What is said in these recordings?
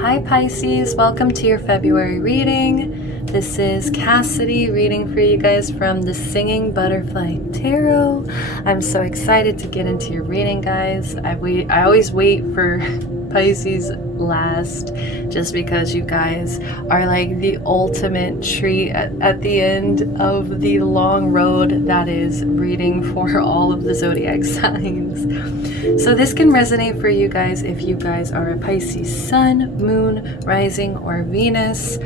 Hi Pisces, welcome to your February reading. This is Cassidy reading for you guys from the Singing Butterfly Tarot. I'm so excited to get into your reading, guys. I always wait for Pisces last just because you guys are like the ultimate treat at the end of the long road that is reading for all of the zodiac signs. So this can resonate for you guys if you guys are a Pisces sun, moon, rising, or Venus.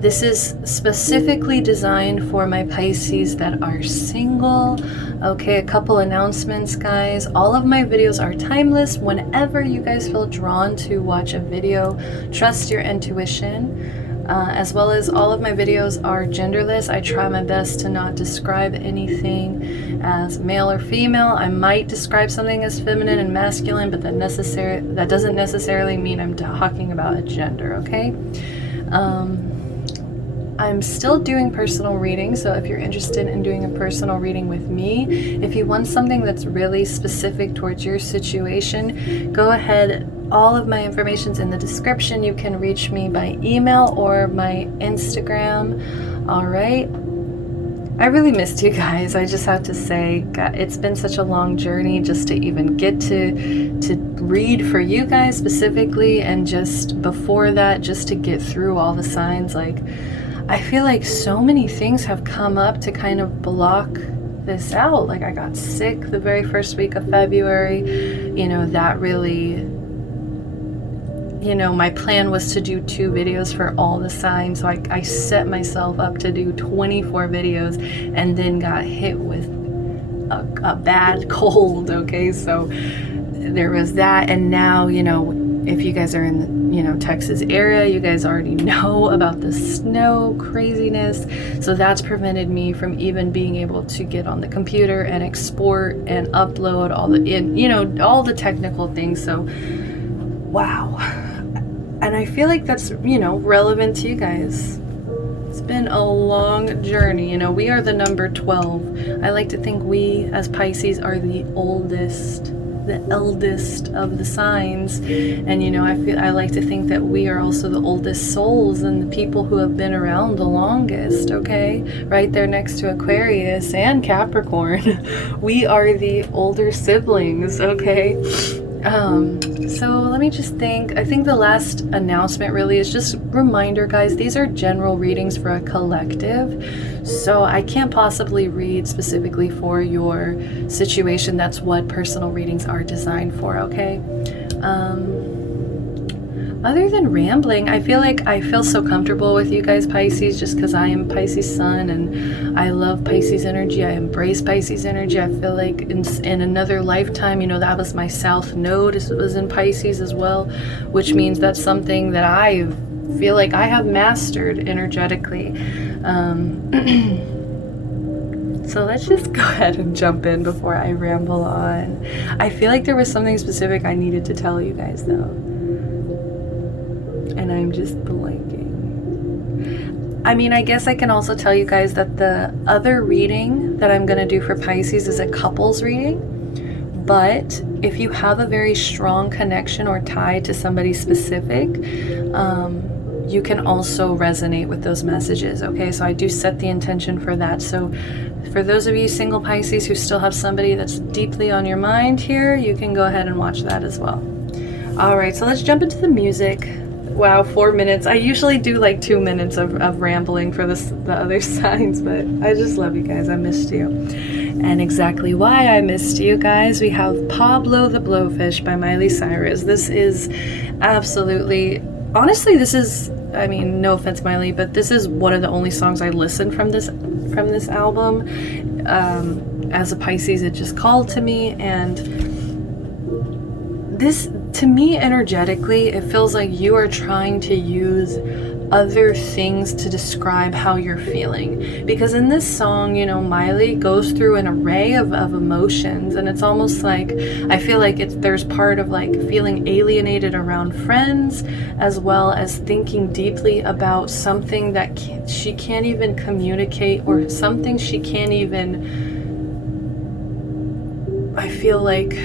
This is specifically designed for my Pisces that are single. Okay, a couple announcements, guys. All of my videos are timeless. Whenever you guys feel drawn to watch a video, trust your intuition. As well as all of my videos are genderless. I try my best to not describe anything as male or female. I might describe something as feminine and masculine, but that doesn't necessarily mean I'm talking about a gender, okay? I'm still doing personal readings, so if you're interested in doing a personal reading with me, if you want something that's really specific towards your situation, go ahead. All of my information's in the description. You can reach me by email or my Instagram. All right. I really missed you guys. I just have to say, it's been such a long journey just to even get to read for you guys specifically, and just before that, just to get through all the signs. Like, I feel like so many things have come up to kind of block this out. Like, I got sick the very first week of February. You know, that really... You know, my plan was to do 2 videos for all the signs, so I set myself up to do 24 videos and then got hit with a bad cold, okay? So there was that, and now, you know, if you guys are in the, you know, Texas area, you guys already know about the snow craziness, so that's prevented me from even being able to get on the computer and export and upload all the, you know, all the technical things, so wow. And I feel like that's, you know, relevant to you guys. It's been a long journey. You know, we are the number 12. I like to think we, as Pisces, are the oldest, the eldest of the signs. And, you know, I like to think that we are also the oldest souls and the people who have been around the longest, okay? Right there next to Aquarius and Capricorn. We are the older siblings, okay? So let me just think. I think the last announcement really is just reminder, guys, these are general readings for a collective, so I can't possibly read specifically for your situation. That's what personal readings are designed for, okay? Other than rambling, I feel so comfortable with you guys, Pisces, just because I am Pisces sun and I love Pisces energy. I embrace Pisces energy. I feel like in another lifetime, you know, that was my South Node. It was in Pisces as well, which means that's something that I feel like I have mastered energetically. So let's just go ahead and jump in before I ramble on. I feel like there was something specific I needed to tell you guys, though. And I'm just blanking. I mean, I guess I can also tell you guys that the other reading that I'm going to do for Pisces is a couples reading. But if you have a very strong connection or tie to somebody specific, you can also resonate with those messages, okay? So I do set the intention for that. So for those of you single Pisces who still have somebody that's deeply on your mind here, you can go ahead and watch that as well. All right, so let's jump into the music. Wow, 4 minutes. I usually do like 2 minutes of rambling for the other signs, but I just love you guys. I missed you. And exactly why I missed you guys, we have Pablo the Blowfish by Miley Cyrus. This is absolutely, honestly, this is, I mean, no offense, Miley, but this is one of the only songs I listened from this album. As a Pisces, it just called to me, and this, to me, energetically, it feels like you are trying to use other things to describe how you're feeling. Because in this song, you know, Miley goes through an array of emotions, and it's almost like, I feel like there's part of like feeling alienated around friends, as well as thinking deeply about something that she can't even communicate, or something she can't even, I feel like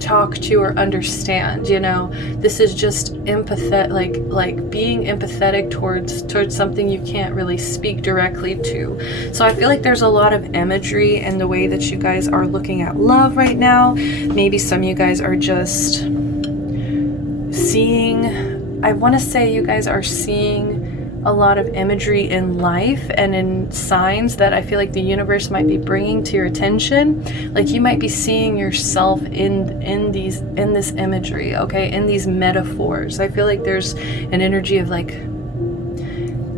talk to or understand, you know. This is just empathetic, like being empathetic towards something you can't really speak directly to. So I feel like there's a lot of imagery in the way that you guys are looking at love right now. Maybe some of you guys are just seeing, I want to say you guys are seeing a lot of imagery in life and in signs that I feel like the universe might be bringing to your attention. Like you might be seeing yourself in this imagery, okay, in these metaphors. I feel like there's an energy of like,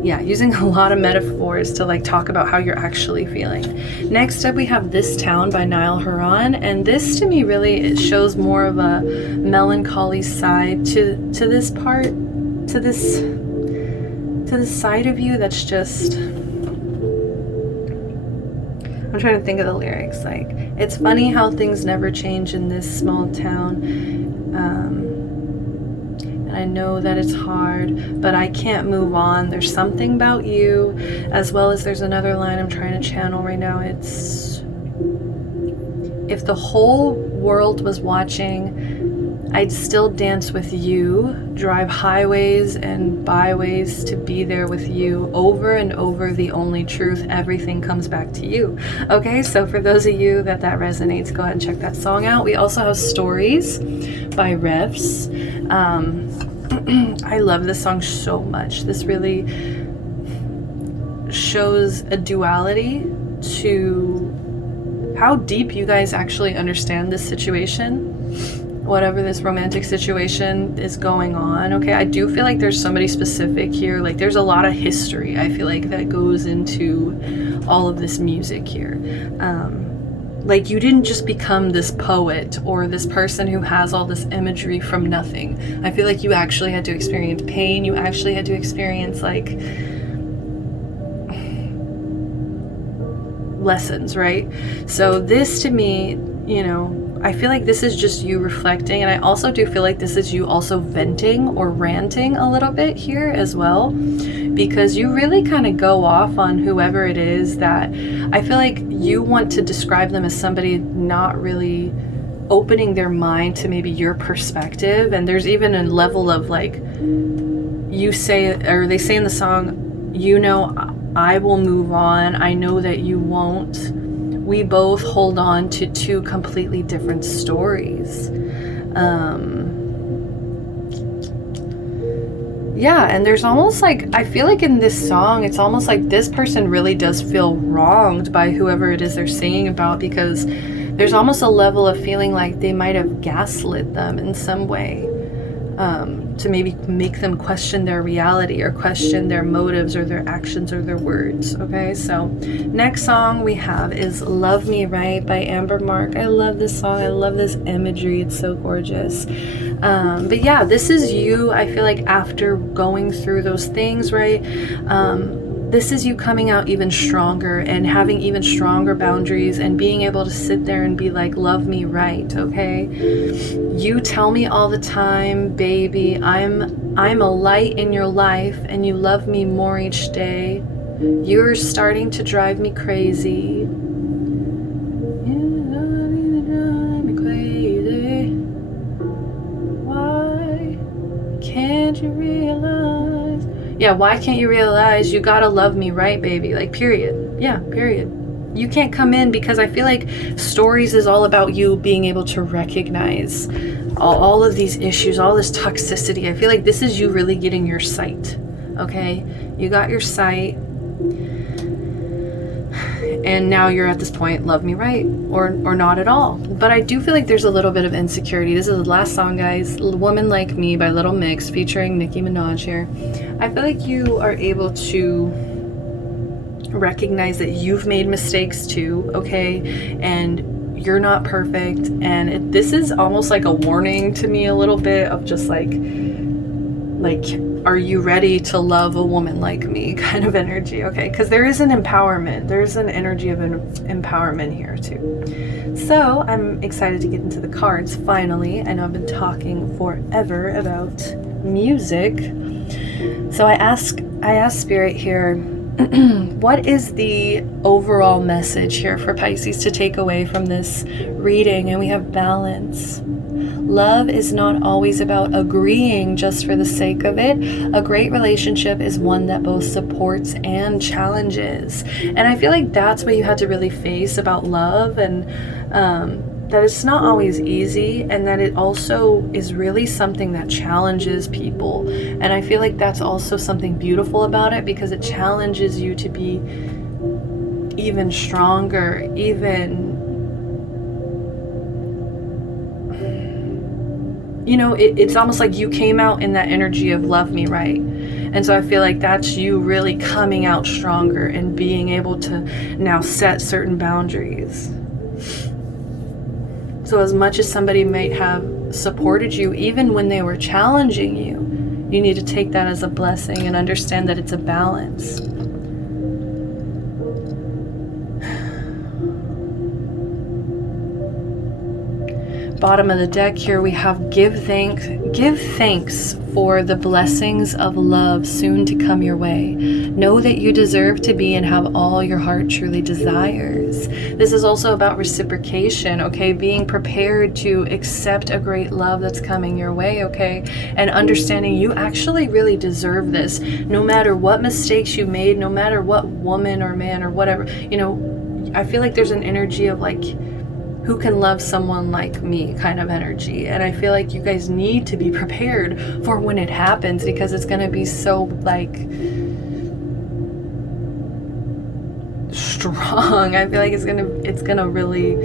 yeah, using a lot of metaphors to like talk about how you're actually feeling. Next up we have This Town by Niall Horan, and this to me really, it shows more of a melancholy side to this part, to this side of you that's just, I'm trying to think of the lyrics, like, it's funny how things never change in this small town, and I know that it's hard, but I can't move on. There's something about you, as well as there's another line I'm trying to channel right now. It's, if the whole world was watching, I'd still dance with you, drive highways and byways to be there with you, over and over, the only truth, everything comes back to you. Okay, so for those of you that resonates, go ahead and check that song out. We also have Stories by Revs. I love this song so much. This really shows a duality to how deep you guys actually understand this situation, whatever this romantic situation is going on. Okay, I do feel like there's somebody specific here. Like there's a lot of history, I feel like, that goes into all of this music here. Like you didn't just become this poet or this person who has all this imagery from nothing. I feel like you actually had to experience pain. You actually had to experience like lessons, right? So this to me, you know, I feel like this is just you reflecting, and I also do feel like this is you also venting or ranting a little bit here as well, because you really kind of go off on whoever it is that I feel like you want to describe them as somebody not really opening their mind to maybe your perspective. And there's even a level of like, you say, or they say in the song, you know, I will move on, I know that you won't. We both hold on to two completely different stories. Yeah, and there's almost like, I feel like in this song, it's almost like this person really does feel wronged by whoever it is they're singing about, because there's almost a level of feeling like they might have gaslit them in some way, to maybe make them question their reality or question their motives or their actions or their words. Okay, so next song we have is Love Me Right by Amber Mark. I love this song. I love this imagery. It's so gorgeous. But yeah, this is you, I feel like, after going through those things, right? This is you coming out even stronger and having even stronger boundaries and being able to sit there and be like, love me right, okay? You tell me all the time, baby, I'm a light in your life and you love me more each day. You're starting to drive me crazy. Can't you realize? Yeah, why can't you realize you gotta love me right, baby? Like, period. Yeah, period. You can't come in, because I feel like Stories is all about you being able to recognize all of these issues, all this toxicity. I feel like this is you really getting your sight, okay? You got your sight, and now you're at this point, love me right, or not at all. But I do feel like there's a little bit of insecurity. This is the last song, guys. Woman Like Me by Little Mix featuring Nicki Minaj here. I feel like you are able to recognize that you've made mistakes too, okay? And you're not perfect. And this is almost like a warning to me a little bit of just like, are you ready to love a woman like me kind of energy, okay? Because there is an empowerment. There's an energy of an empowerment here too. So I'm excited to get into the cards finally. I know I've been talking forever about music. So I asked Spirit here, What is the overall message here for Pisces to take away from this reading? And we have balance. Love is not always about agreeing just for the sake of it. A great relationship is one that both supports and challenges. And I feel like that's what you had to really face about love, and that it's not always easy, and that it also is really something that challenges people. And I feel like that's also something beautiful about it, because it challenges you to be even stronger, it's almost like you came out in that energy of love me right. And so I feel like that's you really coming out stronger and being able to now set certain boundaries. So as much as somebody might have supported you, even when they were challenging you, you need to take that as a blessing and understand that it's a balance. Bottom of the deck here we have give thanks for the blessings of love soon to come your way. Know that you deserve to be and have all your heart truly desires. This is also about reciprocation, okay? Being prepared to accept a great love that's coming your way, okay? And understanding you actually really deserve this. No matter what mistakes you made, no matter what woman or man or whatever, I feel like there's an energy of like, who can love someone like me kind of energy. And I feel like you guys need to be prepared for when it happens, because it's going to be so like strong. I feel like it's going to really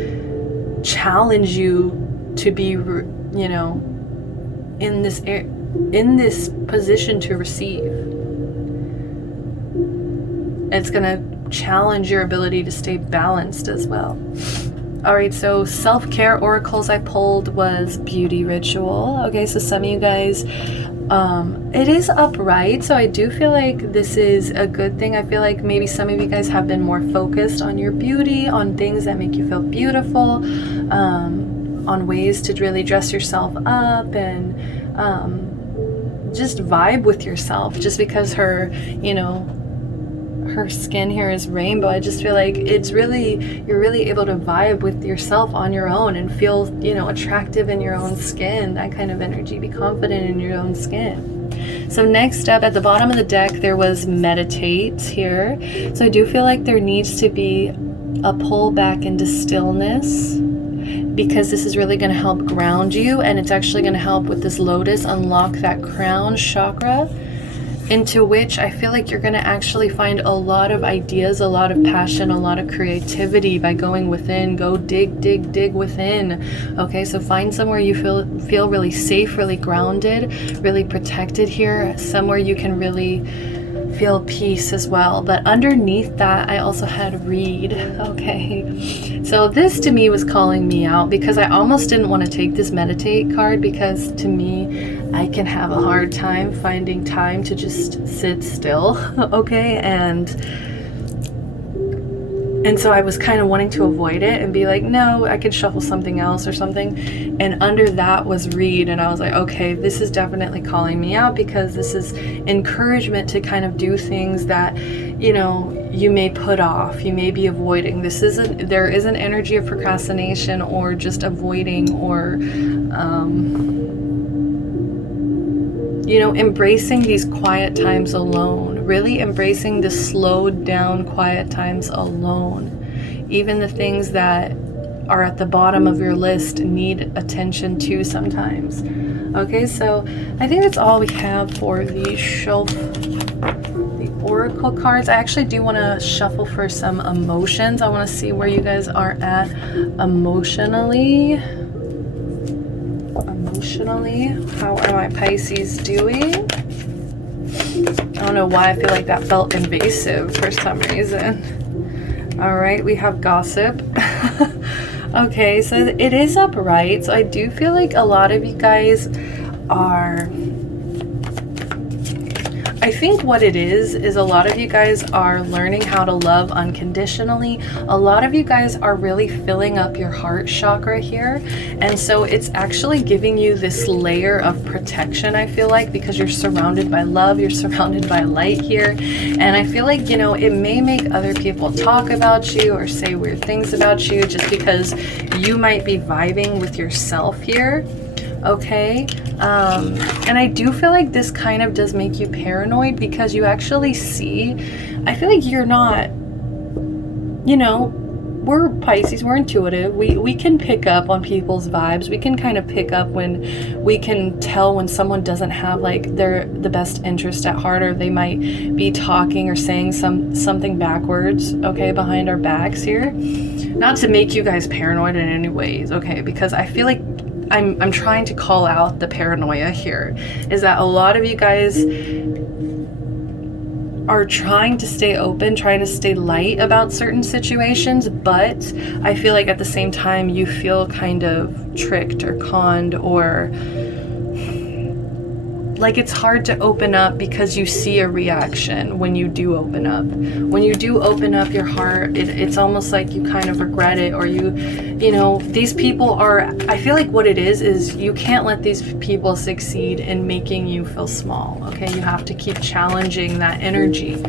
challenge you to be, in this position to receive. It's going to challenge your ability to stay balanced as well. All right, so self-care oracles I pulled was beauty ritual. Okay, so some of you guys, it is upright, so I do feel like this is a good thing. I feel like maybe some of you guys have been more focused on your beauty, on things that make you feel beautiful, on ways to really dress yourself up and just vibe with yourself. Just because her skin here is rainbow, I just feel like you're really able to vibe with yourself on your own and feel, attractive in your own skin, that kind of energy. Be confident in your own skin. So next up at the bottom of the deck, there was meditate here. So I do feel like there needs to be a pull back into stillness, because this is really going to help ground you, and it's actually going to help with this lotus unlock that crown chakra, into which I feel like you're going to actually find a lot of ideas, a lot of passion, a lot of creativity by going within. Go dig within. Okay, so find somewhere you feel really safe, really grounded, really protected here, somewhere you can really feel peace as well. But underneath that, I also had read. Okay, so this to me was calling me out, because I almost didn't want to take this meditate card, because to me, I can have a hard time finding time to just sit still. Okay, and so I was kind of wanting to avoid it and be like, no, I could shuffle something else or something. And under that was read. And I was like, okay, this is definitely calling me out, because this is encouragement to kind of do things that, you may put off, you may be avoiding. There is an energy of procrastination or just avoiding, or, embracing these quiet times alone, really embracing the slowed down quiet times alone. Even the things that are at the bottom of your list need attention too sometimes. Okay, so I think that's all we have for the oracle cards. I actually do want to shuffle for some emotions. I want to see where you guys are at emotionally. How are my Pisces doing? I don't know why I feel like that felt invasive for some reason. All right, we have gossip. Okay, so it is upright. So I do feel like a lot of you guys are I think what it is a lot of you guys are learning how to love unconditionally. A lot of you guys are really filling up your heart chakra here. And so it's actually giving you this layer of protection, I feel like, because you're surrounded by love, you're surrounded by light here. And I feel like, you know, it may make other people talk about you or say weird things about you just because you might be vibing with yourself here. Okay, and I do feel like this kind of does make you paranoid because you actually see, I feel like you're not, you know, we're Pisces, we're intuitive, we can pick up on people's vibes, we can kind of pick up when, we can tell when someone doesn't have like the best interest at heart, or they might be talking or saying something backwards, okay, behind our backs here. Not to make you guys paranoid in any ways, okay, because I feel like I'm trying to call out the paranoia here, is that a lot of you guys are trying to stay open, trying to stay light about certain situations, but I feel like at the same time you feel kind of tricked or conned, or like it's hard to open up because you see a reaction when you do open up. When you do open up your heart, it's almost like you kind of regret it, or you know, these people are, I feel like what it is you can't let these people succeed in making you feel small, okay? You have to keep challenging that energy.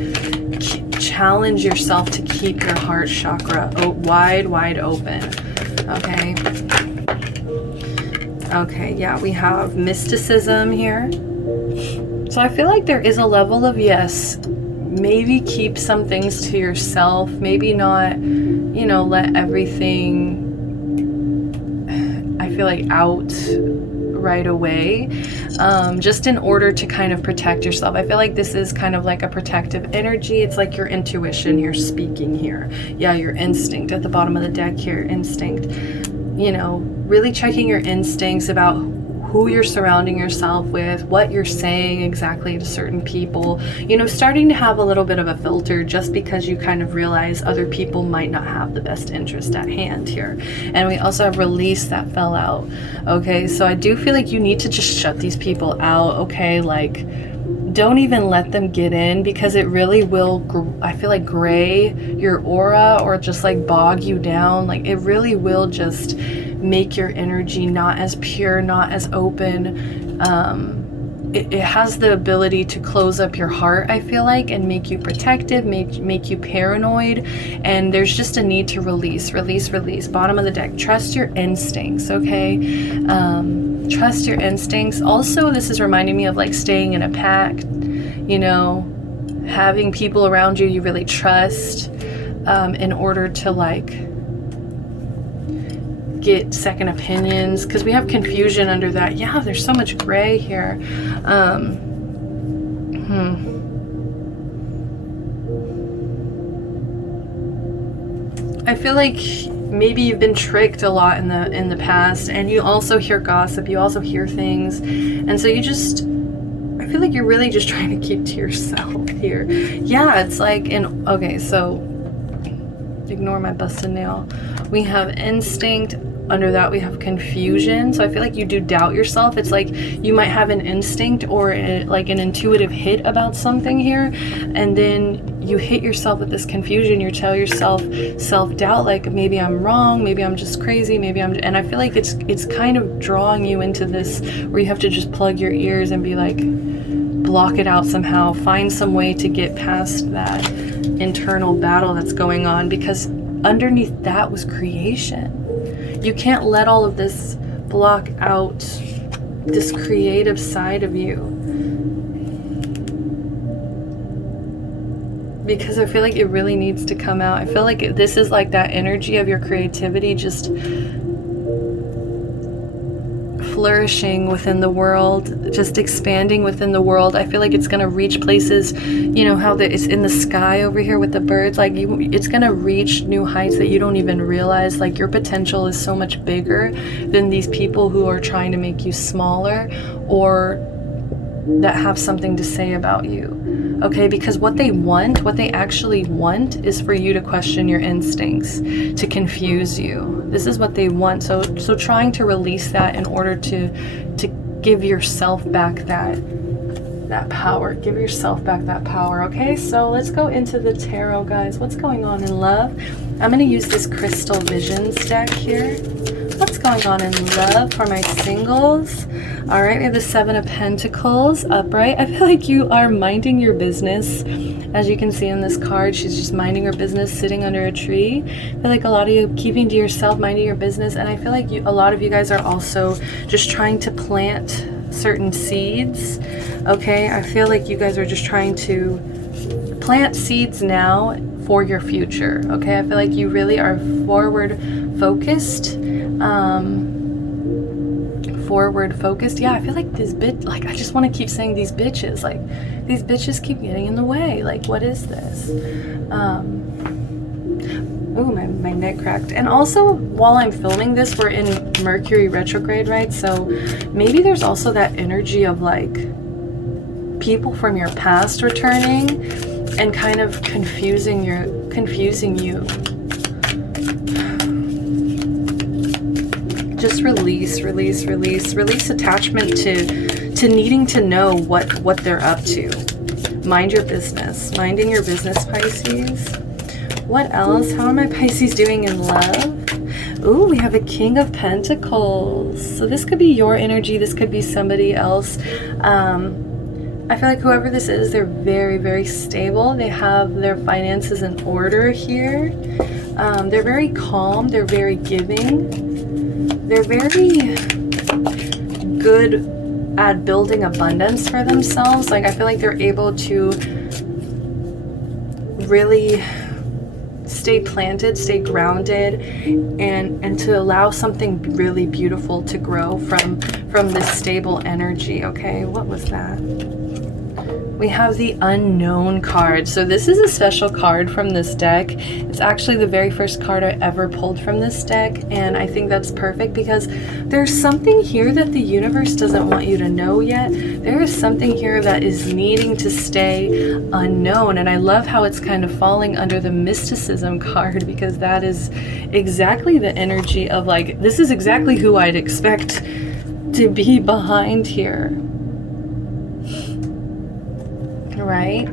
Challenge yourself to keep your heart chakra wide open, okay? Okay, yeah, we have mysticism here. So I feel like there is a level of, yes, maybe keep some things to yourself, maybe not, you know, let everything, I feel like, out right away, just in order to kind of protect yourself. I feel like this is kind of like a protective energy. It's like your intuition you're speaking here. Yeah, your instinct at the bottom of the deck here, instinct. You know, really checking your instincts about who you're surrounding yourself with, what you're saying exactly to certain people, you know, starting to have a little bit of a filter just because you kind of realize other people might not have the best interest at hand here. And we also have release that fell out. Okay, so I do feel like you need to just shut these people out, okay? Like, don't even let them get in, because it really will, I feel like, gray your aura, or just like bog you down. Like, it really will just make your energy not as pure, not as open. It has the ability to close up your heart, I feel like, and make you protective, make you paranoid. And there's just a need to release. Bottom of the deck, trust your instincts, okay? Trust your instincts. Also, this is reminding me of like staying in a pack, you know, having people around you you really trust, in order to like get second opinions, because we have confusion under that. Yeah, there's so much gray here. I feel like maybe you've been tricked a lot in the past, and you also hear gossip, you also hear things, and so you just, I feel like you're really just trying to keep to yourself here. Yeah, it's like, okay, so ignore my busted nail. We have instinct. Under that we have confusion. So I feel like you do doubt yourself. It's like you might have an instinct or like an intuitive hit about something here, and then you hit yourself with this confusion. You tell yourself self-doubt, like maybe I'm wrong, maybe I'm just crazy, maybe I'm, and I feel like it's kind of drawing you into this where you have to just plug your ears and be like, block it out somehow, find some way to get past that internal battle that's going on, because underneath that was creation. You can't let all of this block out this creative side of you, because I feel like it really needs to come out. I feel like this is like that energy of your creativity just flourishing within the world, just expanding within the world. I feel like it's going to reach places, you know how it's in the sky over here with the birds, like it's going to reach new heights that you don't even realize. Like, your potential is so much bigger than these people who are trying to make you smaller, or that have something to say about you, okay? Because what they actually want is for you to question your instincts, to confuse you. This is what they want. So trying to release that in order to give yourself back that that power. Give yourself back that power, okay? So let's go into the tarot, guys. What's going on in love? I'm going to use this Crystal Visions deck here. What's going on in love for my singles? All right, we have the Seven of Pentacles upright. I feel like you are minding your business. As you can see in this card, she's just minding her business, sitting under a tree. I feel like a lot of you keeping to yourself, minding your business. And I feel like a lot of you guys are also just trying to plant certain seeds. Okay, I feel like you guys are just trying to plant seeds now for your future. Okay, I feel like you really are forward focused. Yeah, I feel like this I just want to keep saying these bitches, like these bitches keep getting in the way. Like, what is this? Oh, my neck cracked. And also, while I'm filming this, we're in Mercury retrograde, right? So maybe there's also that energy of like people from your past returning and kind of confusing you. Just release attachment to needing to know what they're up to. Mind your business. Minding your business, Pisces. What else? How are my Pisces doing in love? Ooh, we have a King of Pentacles. So this could be your energy. This could be somebody else. I feel like whoever this is, they're very, very stable. They have their finances in order here. They're very calm. They're very giving. They're very good at building abundance for themselves. Like, I feel like they're able to really stay planted, stay grounded, and to allow something really beautiful to grow from this stable energy. Okay, what was that? We have the Unknown card. So this is a special card from this deck. It's actually the very first card I ever pulled from this deck, and I think that's perfect because there's something here that the universe doesn't want you to know yet. There is something here that is needing to stay unknown, and I love how it's kind of falling under the mysticism card, because that is exactly the energy of like, this is exactly who I'd expect to be behind here. Right?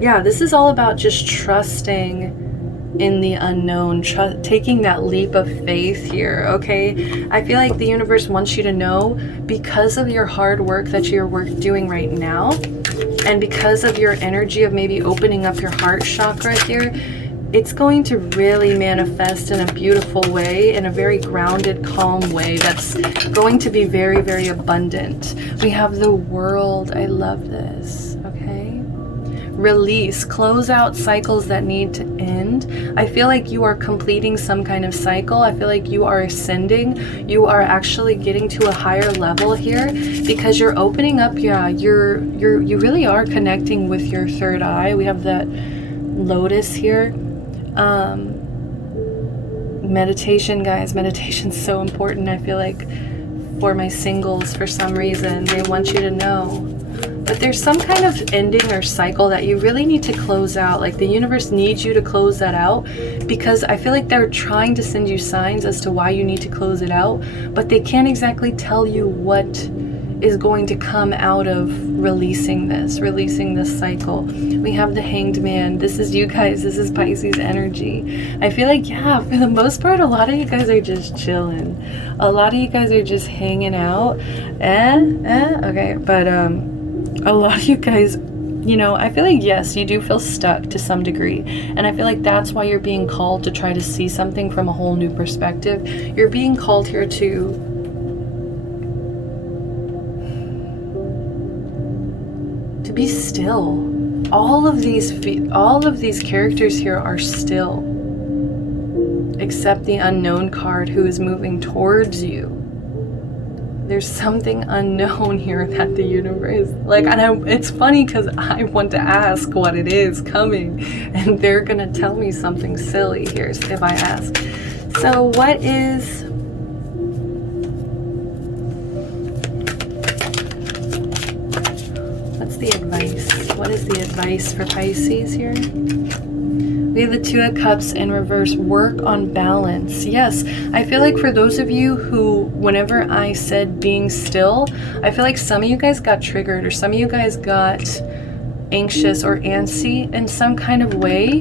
Yeah, this is all about just trusting in the unknown, taking that leap of faith here, okay? I feel like the universe wants you to know, because of your hard work that you're doing right now, and because of your energy of maybe opening up your heart chakra here, it's going to really manifest in a beautiful way, in a very grounded, calm way that's going to be very, very abundant. We have the World. I love this, okay? Release, close out cycles that need to end. I feel like you are completing some kind of cycle. I feel like you are ascending. You are actually getting to a higher level here because you're opening up. Yeah, you really are connecting with your third eye. We have that Lotus here. Meditation, guys. Meditation's so important. I feel like for my singles, for some reason, they want you to know. But there's some kind of ending or cycle that you really need to close out. Like, the universe needs you to close that out, because I feel like they're trying to send you signs as to why you need to close it out, but they can't exactly tell you what is going to come out of releasing this cycle. We have the Hanged Man. This is you guys. This is Pisces energy. I feel like, yeah, for the most part, a lot of you guys are just chilling. A lot of you guys are just hanging out. Okay, but a lot of you guys, you know, I feel like, yes, you do feel stuck to some degree. And I feel like that's why you're being called to try to see something from a whole new perspective. You're being called here to be still. All of these characters here are still, except the Unknown card, who is moving towards you. There's something unknown here that the universe, like, and it's funny because I want to ask what it is coming, and they're gonna tell me something silly here if I ask. So what is the advice? What is the advice for Pisces here? We have the Two of Cups in reverse. Work on balance. Yes, I feel like for those of you who, whenever I said being still, I feel like some of you guys got triggered, or some of you guys got anxious or antsy in some kind of way.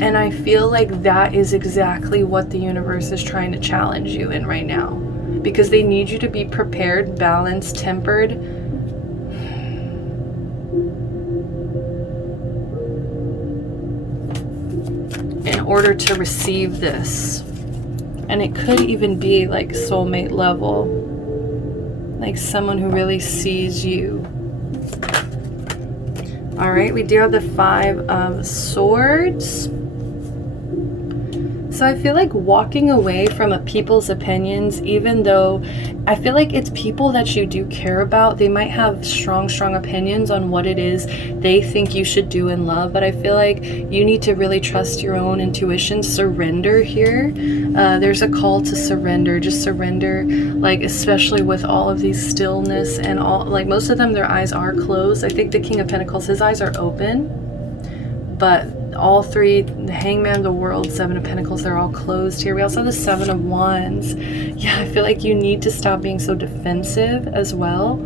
And I feel like that is exactly what the universe is trying to challenge you in right now. Because they need you to be prepared, balanced, tempered. In order to receive this. And it could even be like soulmate level. Like someone who really sees you. Alright, we do have the Five of Swords. So I feel like walking away from people's opinions, even though I feel like it's people that you do care about, they might have strong opinions on what it is they think you should do in love, but I feel like you need to really trust your own intuition. Surrender here. There's a call to surrender. Just surrender, like especially with all of these stillness and all, like most of them, their eyes are closed. I think the King of Pentacles, his eyes are open, but all three, the Hangman, the World, Seven of Pentacles, they're all closed here. We also have the Seven of Wands. Yeah, I feel like you need to stop being so defensive as well.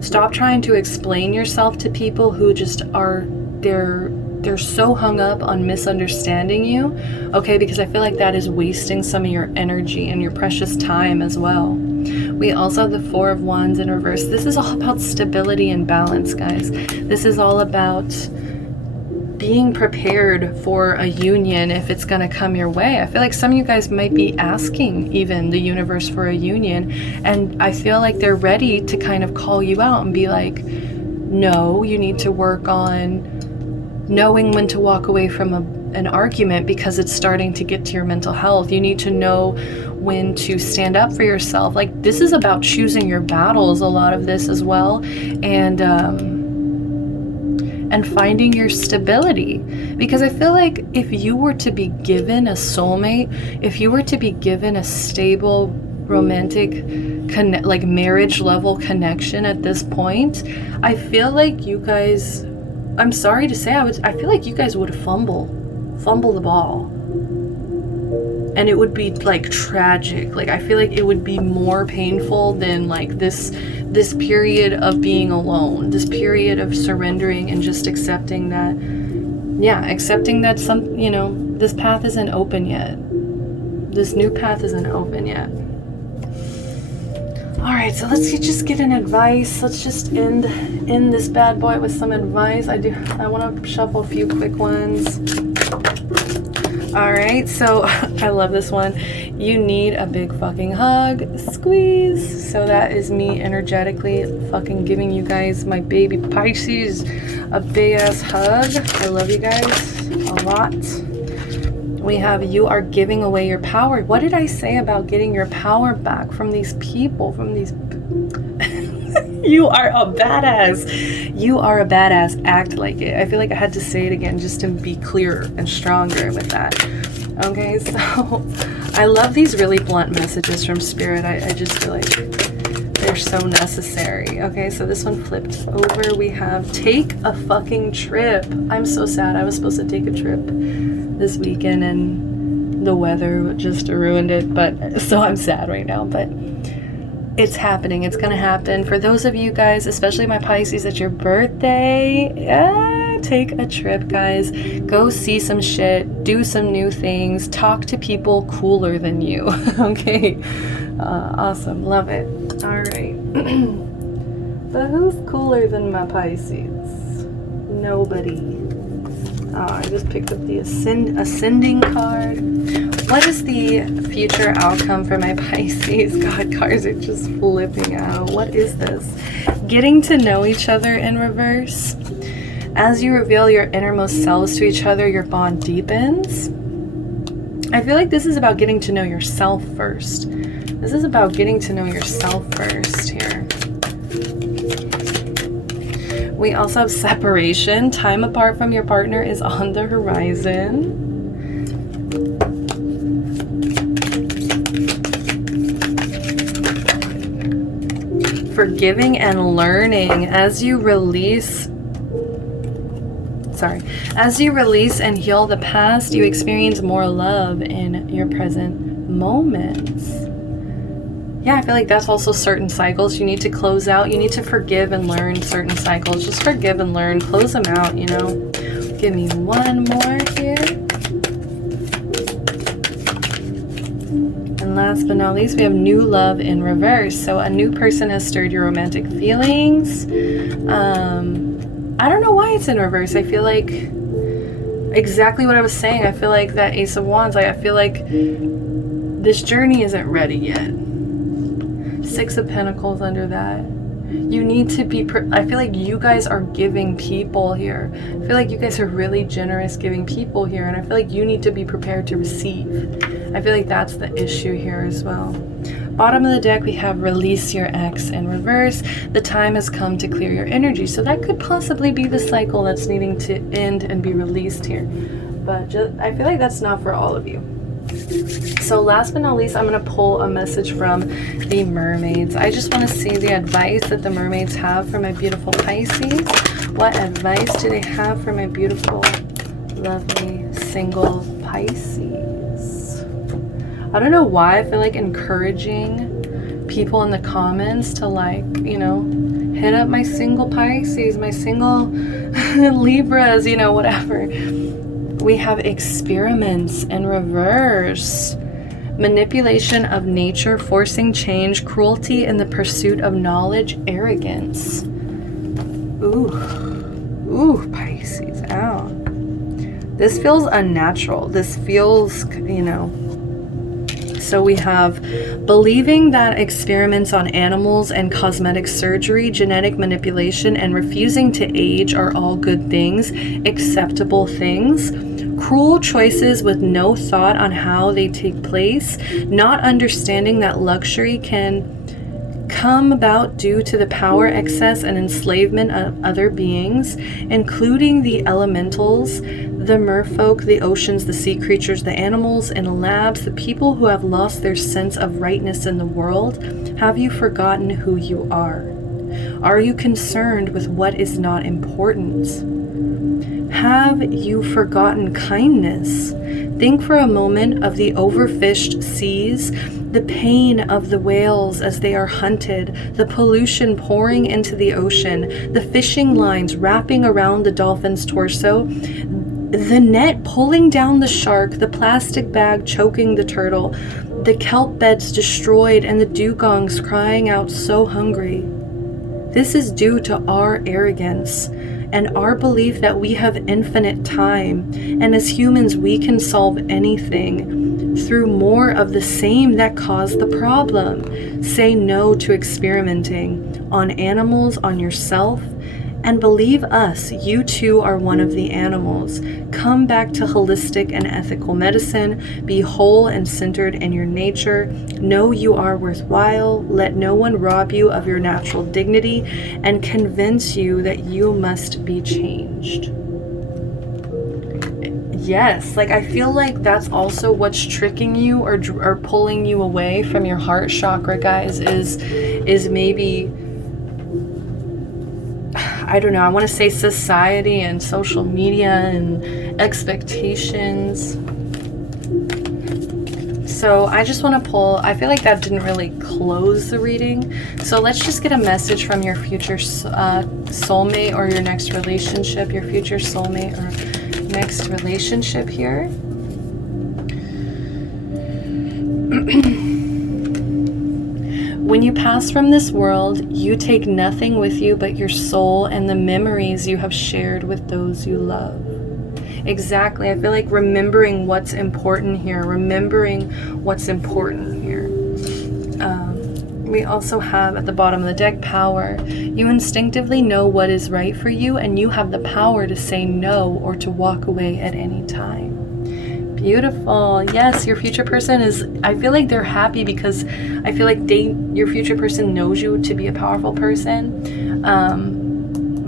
Stop trying to explain yourself to people who just are, they're so hung up on misunderstanding you, okay? Because I feel like that is wasting some of your energy and your precious time as well. We also have the Four of Wands in reverse. This is all about stability and balance, guys. This is all about being prepared for a union if it's going to come your way. I feel like some of you guys might be asking even the universe for a union, and I feel like they're ready to kind of call you out and be like, no, you need to work on knowing when to walk away from an argument because it's starting to get to your mental health. You need to know when to stand up for yourself. Like, this is about choosing your battles, a lot of this as well, and finding your stability. Because I feel like if you were to be given a soulmate, if you were to be given a stable, romantic, like marriage level connection at this point, I feel like you guys, I'm sorry to say, I feel like you guys would fumble the ball. And it would be like tragic. Like, I feel like it would be more painful than like this period of being alone, this period of surrendering and just accepting that, accepting that some, you know, this path isn't open yet. This new path isn't open yet. All right, so let's just get an advice. Let's just end this bad boy with some advice. I want to shuffle a few quick ones. All right, so I love this one. You need a big fucking hug, squeeze. So that is me energetically fucking giving you guys, my baby Pisces, a big ass hug. I love you guys a lot. We have, you are giving away your power. What did I say about getting your power back from these people, from these... You are a badass. You are a badass. Act like it. I feel like I had to say it again just to be clearer and stronger with that. Okay, so I love these really blunt messages from Spirit. I just feel like they're so necessary. Okay, so this one flipped over. We have take a fucking trip. I'm so sad. I was supposed to take a trip this weekend and the weather just ruined it. But so I'm sad right now. But it's happening. It's going to happen. For those of you guys, especially my Pisces, it's your birthday. Yeah, take a trip, guys. Go see some shit. Do some new things. Talk to people cooler than you. Okay. Awesome. Love it. All right. But who's cooler than my Pisces? Nobody. Oh, I just picked up the ascending card. What is the future outcome for my Pisces? God, cards are just flipping out. What is this? Getting to know each other in reverse. As you reveal your innermost selves to each other, your bond deepens. I feel like this is about getting to know yourself first. This is about getting to know yourself first here. We also have separation. Time apart from your partner is on the horizon. Forgiving and learning as you release sorry. As you release and heal the past, you experience more love in your present moments. Yeah, I feel like that's also certain cycles you need to close out. You need to forgive and learn certain cycles. Just forgive and learn. Close them out, you know. Give me one more here. And last but not least, we have new love in reverse. So a new person has stirred your romantic feelings. I don't know why it's in reverse. I feel like exactly what I was saying. I feel like that Ace of Wands, I feel like this journey isn't ready yet. Six of Pentacles under that. You need to be, I feel like you guys are giving people here. I feel like you guys are really generous giving people here, and I feel like you need to be prepared to receive. I feel like that's the issue here as well. Bottom of the deck, we have release your ex in reverse. The time has come to clear your energy. So that could possibly be the cycle that's needing to end and be released here. But I feel like that's not for all of you. So last but not least, I'm going to pull a message from the mermaids. I just want to see the advice that the mermaids have for my beautiful Pisces. What advice do they have for my beautiful, lovely, single Pisces? I don't know why I feel like encouraging people in the comments to, like, you know, hit up my single Pisces, my single Libras, you know, whatever. We have experiments in reverse. Manipulation of nature, forcing change, cruelty in the pursuit of knowledge, arrogance. Ooh, Pisces, ow. This feels unnatural. This feels, you know. So we have believing that experiments on animals and cosmetic surgery, genetic manipulation, and refusing to age are all good things, acceptable things. Cruel choices with no thought on how they take place, not understanding that luxury can come about due to the power, excess, and enslavement of other beings, including the elementals, the merfolk, the oceans, the sea creatures, the animals in labs, the people who have lost their sense of rightness in the world. Have you forgotten who you are? Are you concerned with what is not important? Have you forgotten kindness? Think for a moment of the overfished seas, the pain of the whales as they are hunted, the pollution pouring into the ocean, the fishing lines wrapping around the dolphin's torso, the net pulling down the shark, the plastic bag choking the turtle, the kelp beds destroyed, and the dugongs crying out so hungry. This is due to our arrogance and our belief that we have infinite time, and as humans we can solve anything through more of the same that caused the problem. Say no to experimenting on animals, on yourself, and believe us, you too are one of the animals. Come back to holistic and ethical medicine. Be whole and centered in your nature. Know you are worthwhile. Let no one rob you of your natural dignity and convince you that you must be changed. Yes, like I feel like that's also what's tricking you or pulling you away from your heart chakra, guys, is maybe, I don't know, I want to say society and social media and expectations. So I just want to pull, I feel like that didn't really close the reading. So let's just get a message from your future soulmate or your next relationship, your future soulmate or next relationship here. When you pass from this world, you take nothing with you but your soul and the memories you have shared with those you love. Exactly. I feel like remembering what's important here. We also have at the bottom of the deck power. You instinctively know what is right for you, and you have the power to say no or to walk away at any time. Beautiful. Yes, your future person is, I feel like they're happy because I feel like your future person knows you to be a powerful person.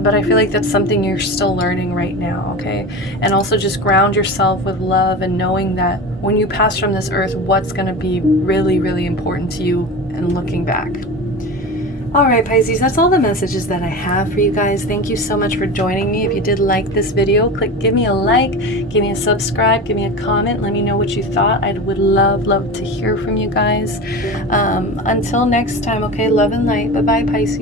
But I feel like that's something you're still learning right now, okay? And also just ground yourself with love and knowing that when you pass from this earth, what's going to be really, really important to you and looking back. All right, Pisces, that's all the messages that I have for you guys. Thank you so much for joining me. If you did like this video, give me a like, give me a subscribe, give me a comment. Let me know what you thought. I would love to hear from you guys. Until next time, okay? Love and light. Bye-bye, Pisces.